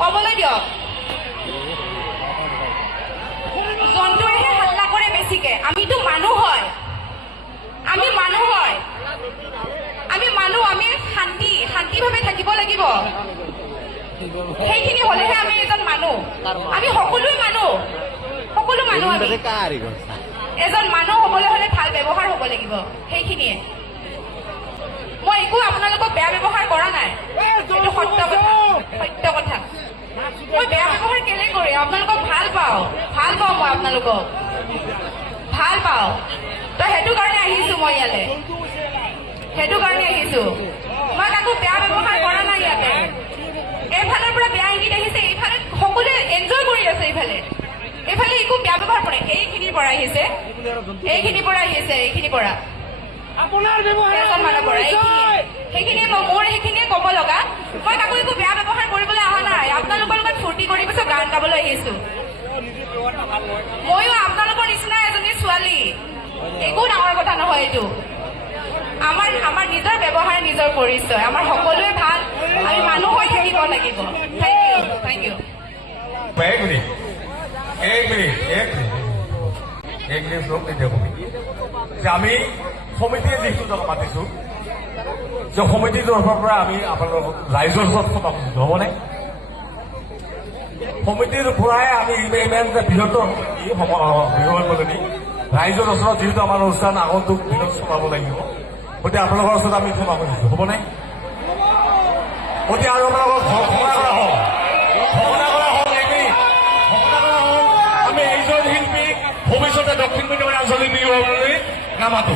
কবলৈ দিয়ক। জন্তুৱেহে হাল্লা কৰে বেছিকে, আমিতো মানুহ হয়, আমি মানুহ হয়, আমি মানুহ, আমি শান্তিভাৱে থাকিব লাগিব। সেইখিনি হলেহে আমি এজন মানুহ। আমি সকলো মানুহ আমি এজন মানুহ হবলৈ হলে ভাল ব্যৱহাৰ হব লাগিব, সেইখিনিয়ে। মই একো আপোনালোকক বেয়া ব্যৱহাৰ কৰা নাই, এইটো সত্য কথা। মই বেয়া ব্যৱহাৰ কেলে কৰিম? আপোনালোকক ভাল পাওঁ মই, আপোনালোকক ভাল পাওঁ। তো সেইটো কাৰণে আহিছো মই ইয়ালে, মই কাকো বেয়া ব্যৱহাৰ কৰা নাই ইয়াতে। এইফালৰ পৰা বেয়া ইংগিত আহিছে, এইফালে সকলোৱে এনজয় কৰি আছে, এইফালে একো বেয়া ব্যৱহাৰ কৰে। এইখিনিৰ পৰা আহিছে, সেইখিনিয়ে ক'ব লগা। মই কাকো একো বেয়া ব্যৱহাৰ কৰিবলৈ অহা নাই, আপোনালোকৰ লগত ফূৰ্তি কৰি পিছত গান গাবলৈ আহিছো। ময়ো আপোনালোকৰ নিচিনা এজনী ছোৱালী, একো ডাঙৰ কথা নহয় এইটো। আমাৰ নিজৰ ব্যৱহাৰ, নিজৰ পৰিচয়, আমাৰ সকলোৱে ভাল, আমি মানুহ হৈ থাকিব লাগিব। Thank you. আমি সমিতিয়ে যিটো টকা মাতিছো, যে সমিতিৰ তৰফৰ পৰা আমি আপোনালোকক ৰাইজৰ ওচৰত ক্ষমা খুজিছো, হ'বনে? সমিতিৰ পৰাই আমি ইমান যে বৃহত্তৰ সমিতি ৰাইজৰ ওচৰত যিহেতু আমাৰ অনুষ্ঠান আগন্তুক দিনত চলাব লাগিব, গতিকে আপোনালোকৰ ওচৰত আমি ক্ষমা খুজিছো, হ'বনে? গতিকে আৰু আপোনালোকক ক্ষমা কৰা হওক, আমি এইজন শিল্পীক ভৱিষ্যতে দক্ষিণ আঞ্চলিক বিভাগলৈ নামাতো।